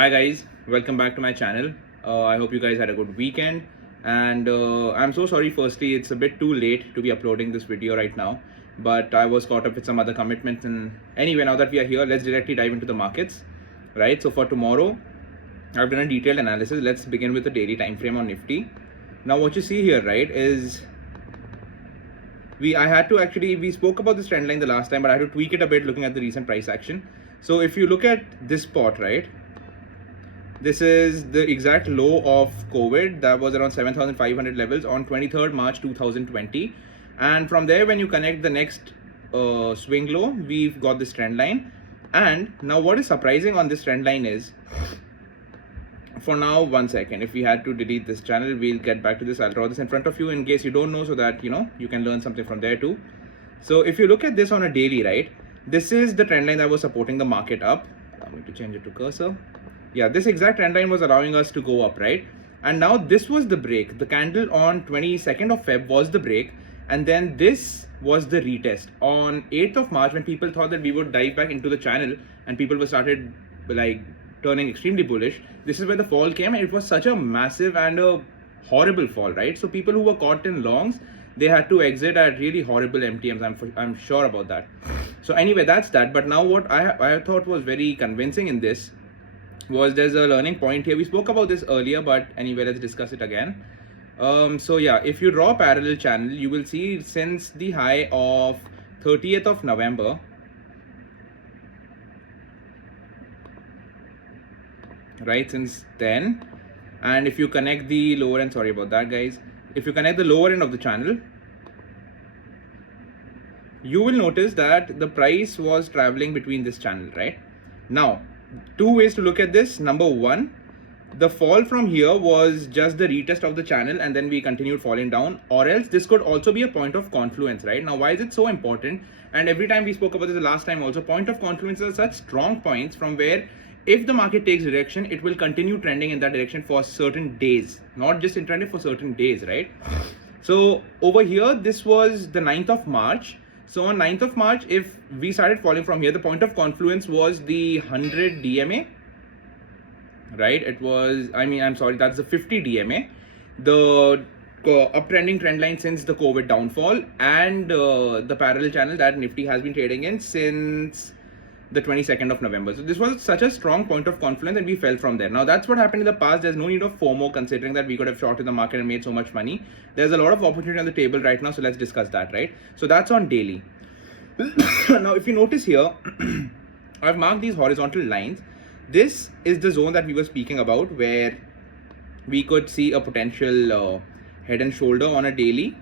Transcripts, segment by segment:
Hi guys, welcome back to my channel. I hope you guys had a good weekend, and I'm so sorry firstly it's a bit too late to be uploading this video right now, but I was caught up with some other commitments. And anyway, now that we are here, let's directly dive into the markets. Right, so for tomorrow I've done a detailed analysis. Let's begin with the daily time frame on Nifty. Now what you see here, right, is we spoke about this trend line the last time, but I had to tweak it a bit looking at the recent price action. So if you look at this spot, right, this is the exact low of COVID. That was around 7,500 levels on 23rd March 2020. And from there, when you connect the next swing low, we've got this trend line. And now what is surprising on this trend line is, for now, 1 second, if we had to delete this channel, we'll get back to this. I'll draw this in front of you in case you don't know, so that you can learn something from there too. So if you look at this on a daily, right, this is the trend line that was supporting the market up. I'm going to change it to cursor. Yeah, this exact trend line was allowing us to go up, right? And now this was the break. The candle on 22nd of Feb was the break, and then this was the retest on 8th of March, when people thought that we would dive back into the channel and people were started like turning extremely bullish. This is where the fall came, and it was such a massive and a horrible fall, right? So people who were caught in longs, they had to exit at really horrible MTMs. I'm sure about that. So anyway, that's that. But now what I thought was very convincing in this was, there's a learning point here. We spoke about this earlier, but anyway, let's discuss it again. So yeah, if you draw a parallel channel, you will see since the high of 30th of November, right, since then, and if you connect the lower end, sorry about that guys, if you connect the lower end of the channel, you will notice that the price was traveling between this channel, right? Now, two ways to look at this. Number one, the fall from here was just the retest of the channel, and then we continued falling down, or else this could also be a point of confluence, right? Now, why is it so important? And every time we spoke about this the last time also, point of confluence are such strong points from where, if the market takes direction, it will continue trending in that direction for certain days, not just intraday, for certain days, right? So over here, this was the 9th of March. So on 9th of March, if we started falling from here, the point of confluence was the 100 DMA, right? It was, that's the 50 DMA, the uptrending trend line since the COVID downfall, and the parallel channel that Nifty has been trading in since the 22nd of November. So this was such a strong point of confluence, and we fell from there. Now that's what happened in the past. There's no need of FOMO, considering that we could have shorted the market and made so much money. There's a lot of opportunity on the table right now, so let's discuss that, right? So that's on daily. Now if you notice here, I've marked these horizontal lines. This is the zone that we were speaking about, where we could see a potential head and shoulder on a daily,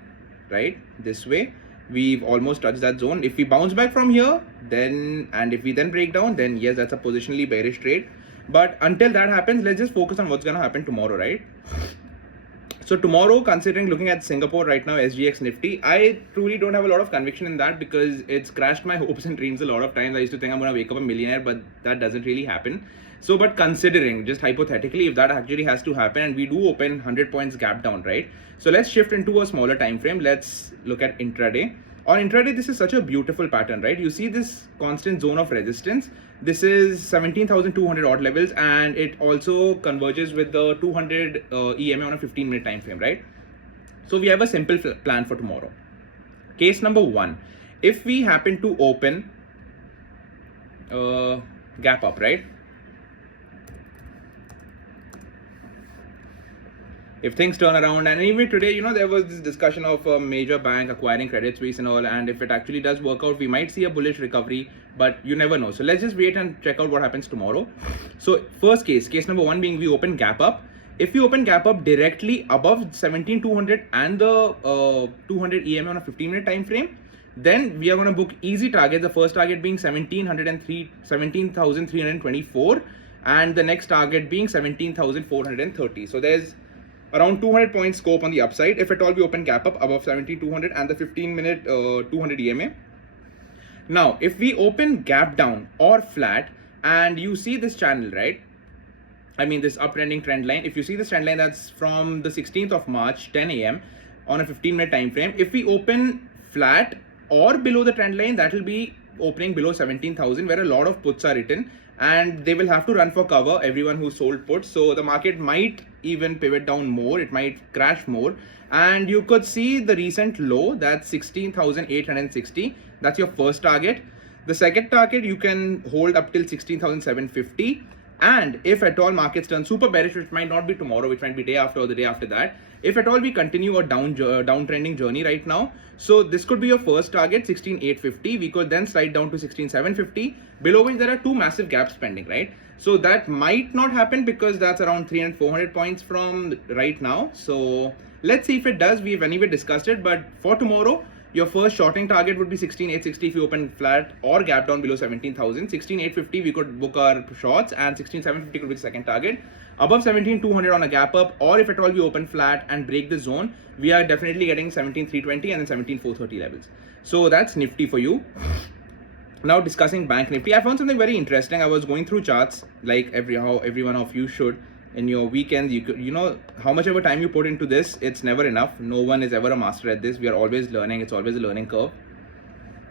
right? This way. We've almost touched that zone. If we bounce back from here, then, and if we then break down, then yes, that's a positionally bearish trade. But until that happens, let's just focus on what's going to happen tomorrow, right? So tomorrow, considering looking at Singapore right now, SGX Nifty, I truly don't have a lot of conviction in that, because it's crashed my hopes and dreams a lot of times. I used to think I'm going to wake up a millionaire, but that doesn't really happen. So, but considering, just hypothetically, if that actually has to happen and we do open 100 points gap down, right? So let's shift into a smaller time frame. Let's look at intraday. On intraday, this is such a beautiful pattern, right? You see this constant zone of resistance. This is 17,200 odd levels, and it also converges with the 200 EMA on a 15-minute time frame, right? So we have a simple plan for tomorrow. Case number one, if we happen to open gap up, right? If things turn around, and even today, there was this discussion of a major bank acquiring Credit Suisse and all, and if it actually does work out, we might see a bullish recovery, but you never know. So let's just wait and check out what happens tomorrow. So first case number one being, we open gap up. If we open gap up directly above 17,200 and the 200 EMA on a 15-minute time frame, then we are going to book easy targets. The first target being 17,324, and the next target being 17,430. So there's around 200 point scope on the upside if at all we open gap up above 17,200 and the 15-minute 200 EMA. Now, if we open gap down or flat, and you see this channel, right? This uptrending trend line. If you see this trend line, that's from the 16th of March, 10 a.m. on a 15-minute time frame. If we open flat or below the trend line, that will be opening below 17,000, where a lot of puts are written, and they will have to run for cover, everyone who sold puts. So the market might even pivot down more, it might crash more, and you could see the recent low, that's 16,860. That's your first target. The second target you can hold up till 16,750. And if at all markets turn super bearish, which might not be tomorrow, which might be day after or the day after that, if at all we continue a downtrending journey right now, so this could be your first target, 16,850. We could then slide down to 16,750, below which there are two massive gaps pending, right? So that might not happen because that's around 300 and 400 points from right now. So let's see if it does. We've anyway discussed it, but for tomorrow, your first shorting target would be 16,860 if you open flat or gap down below 17,000. 16,850 we could book our shorts, and 16,750 could be the second target. Above 17,200 on a gap up, or if at all we open flat and break the zone, we are definitely getting 17,320 and then 17,430 levels. So that's Nifty for you. Now discussing Bank Nifty, I found something very interesting. I was going through charts like how every one of you should. In your weekends, you know how much ever time you put into this, it's never enough. No one is ever a master at this. We are always learning. It's always a learning curve.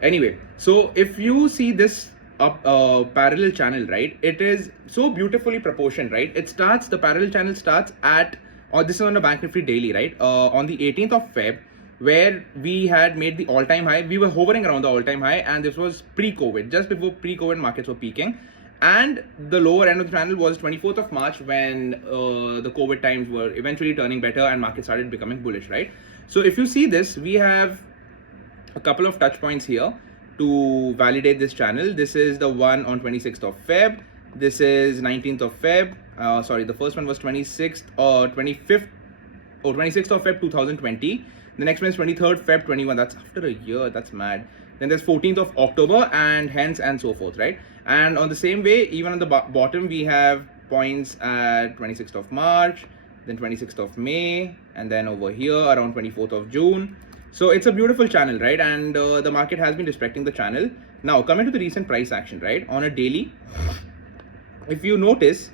Anyway, so if you see this parallel channel, right, it is so beautifully proportioned, right? The parallel channel starts at, or this is on the Bank Nifty daily, right, on the 18th of Feb, where we had made the all-time high. We were hovering around the all-time high, and this was pre-COVID, just before pre-COVID markets were peaking. And the lower end of the channel was 24th of March, when the COVID times were eventually turning better and markets started becoming bullish, right? So if you see this, we have a couple of touch points here to validate this channel. This is the one on 26th of Feb. This is 19th of Feb. Sorry, the first one was 26th or 25th or 26th of Feb 2020. The next one is 23rd Feb 21. That's after a year. That's mad. Then there's 14th of October, and hence and so forth, right? And on the same way, even on the bottom, we have points at 26th of March, then 26th of May, and then over here around 24th of June. So it's a beautiful channel, right? And the market has been respecting the channel. Now coming to the recent price action, right? On a daily, if you notice,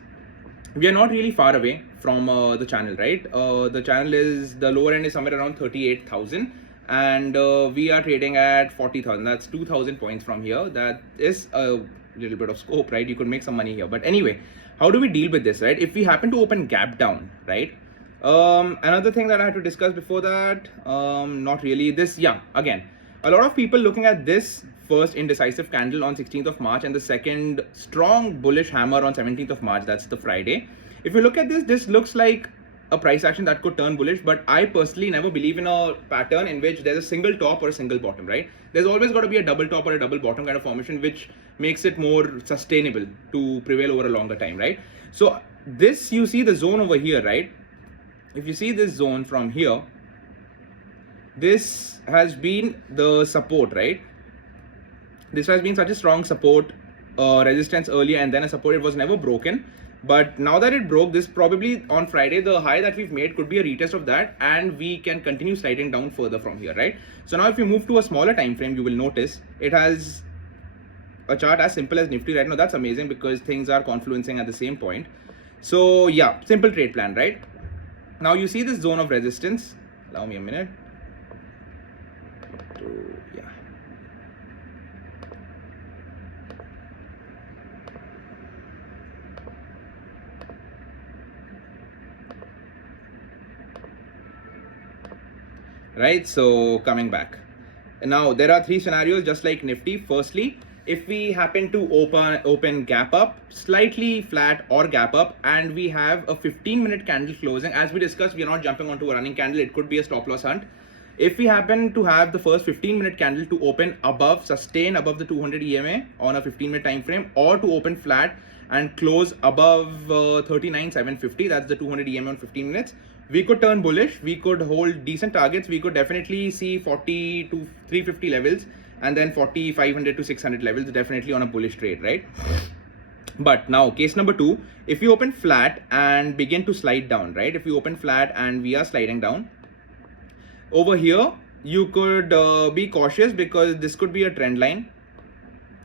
we are not really far away from the channel, right? The channel is, the lower end is somewhere around 38,000. And we are trading at 40,000. That's 2,000 points from here. That is a little bit of scope, right? You could make some money here. But anyway, how do we deal with this, right? If we happen to open gap down, right? Another thing that I had to discuss before that, not really this. Yeah, again, a lot of people looking at this first indecisive candle on 16th of March and the second strong bullish hammer on 17th of March. That's the Friday. If you look at this, this looks like a price action that could turn bullish, but I personally never believe in a pattern in which there's a single top or a single bottom, right? There's always got to be a double top or a double bottom kind of formation, which makes it more sustainable to prevail over a longer time, right? So this, you see the zone over here, right? If you see this zone from here, this has been the support, right? This has been such a strong support resistance earlier, and then a support. It was never broken. But now that it broke, this probably on Friday, the high that we've made could be a retest of that, and we can continue sliding down further from here, right? So now if you move to a smaller time frame, you will notice it has a chart as simple as Nifty right now. That's amazing because things are confluencing at the same point. So yeah, simple trade plan, right? Now you see this zone of resistance. Allow me a minute. Yeah. Right, so coming back, now there are three scenarios just like Nifty. Firstly, if we happen to open gap up, slightly flat or gap up, and we have a 15-minute candle closing, as we discussed, we are not jumping onto a running candle. It could be a stop loss hunt. If we happen to have the first 15-minute candle to open above, sustain above the 200 EMA on a 15-minute time frame, or to open flat and close above 39,750, that's the 200 EMA on 15 minutes, we could turn bullish. We could hold decent targets. We could definitely see 40 to 350 levels, and then 4,500 to 600 levels, definitely on a bullish trade, right? But now case number two, if you open flat and begin to slide down, right? If you open flat and we are sliding down over here, you could be cautious because this could be a trend line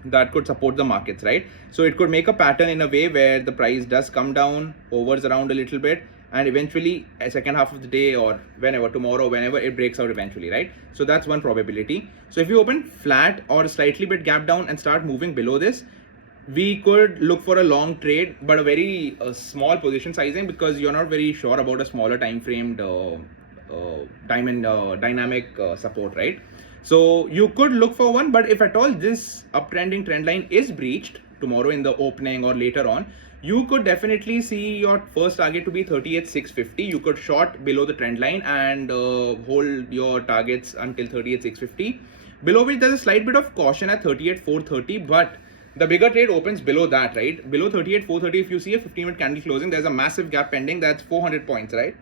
that could support the markets, right? So it could make a pattern in a way where the price does come down, hovers around a little bit, and eventually a second half of the day or whenever, tomorrow, whenever it breaks out eventually, right? So that's one probability. So if you open flat or slightly bit gap down and start moving below this, we could look for a long trade, but a very small position sizing, because you're not very sure about a smaller time framed dynamic support, right? So you could look for one, but if at all this uptrending trend line is breached tomorrow in the opening or later on, you could definitely see your first target to be 38,650. You could short below the trend line and hold your targets until 38,650, below which there's a slight bit of caution at 38,430, but the bigger trade opens below that, right? Below 38,430, if you see a 15-minute candle closing, there's a massive gap pending. That's 400 points, right?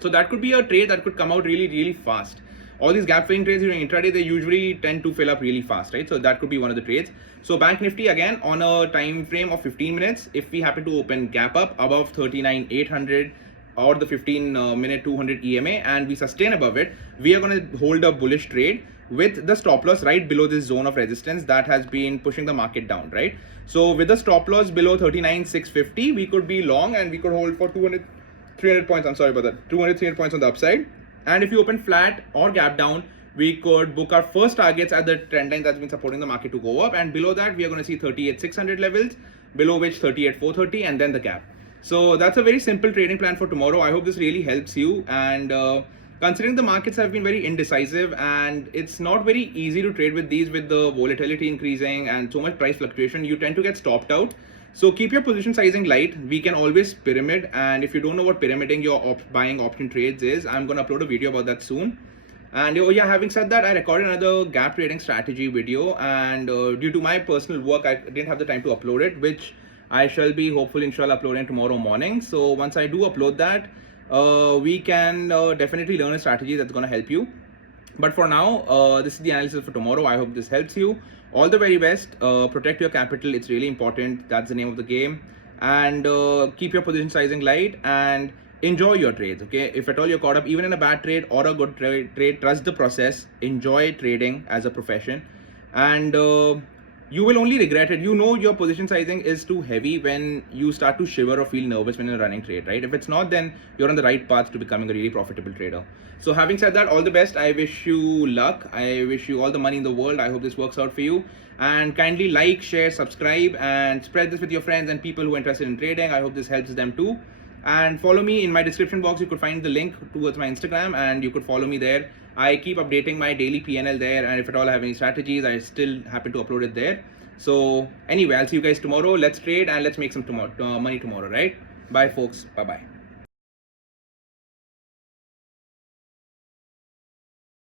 So that could be a trade that could come out really, really fast. All these gap filling trades during intraday, they usually tend to fill up really fast, right? So that could be one of the trades. So Bank Nifty, again, on a time frame of 15 minutes, if we happen to open gap up above 39,800 or the 15-minute 200 EMA and we sustain above it, we are going to hold a bullish trade with the stop loss right below this zone of resistance that has been pushing the market down, right? So with the stop loss below 39,650, we could be long and we could hold for 300 points. I'm sorry about that. 300 points on the upside. And if you open flat or gap down, we could book our first targets at the trend line that's been supporting the market to go up. And below that, we are going to see 38,600 levels, below which 38,430, and then the gap. So that's a very simple trading plan for tomorrow. I hope this really helps you. And considering the markets have been very indecisive and it's not very easy to trade with these, with the volatility increasing and so much price fluctuation, you tend to get stopped out. So keep your position sizing light. We can always pyramid, and if you don't know what pyramiding your buying option trades is, I'm going to upload a video about that soon. And oh yeah, having said that, I recorded another gap trading strategy video, and due to my personal work, I didn't have the time to upload it, which I shall be hopefully inshallah uploading tomorrow morning. So once I do upload that, we can definitely learn a strategy that's going to help you. But for now, this is the analysis for tomorrow. I hope this helps you. All the very best. Protect your capital. It's really important. That's the name of the game. And keep your position sizing light and enjoy your trades. Okay, if at all you're caught up even in a bad trade or a good trade, trust the process. Enjoy trading as a profession, and you will only regret it. You know your position sizing is too heavy when you start to shiver or feel nervous when you're running trade, right? If it's not, then you're on the right path to becoming a really profitable trader. So having said that, all the best. I wish you luck. I wish you all the money in the world. I hope this works out for you. And kindly like, share, subscribe, and spread this with your friends and people who are interested in trading. I hope this helps them too. And follow me in my description box. You could find the link towards my Instagram and you could follow me there. I keep updating my daily PNL there, and if at all I have any strategies, I still happen to upload it there. So anyway, I'll see you guys tomorrow. Let's trade and let's make some money tomorrow, right? Bye folks. Bye bye.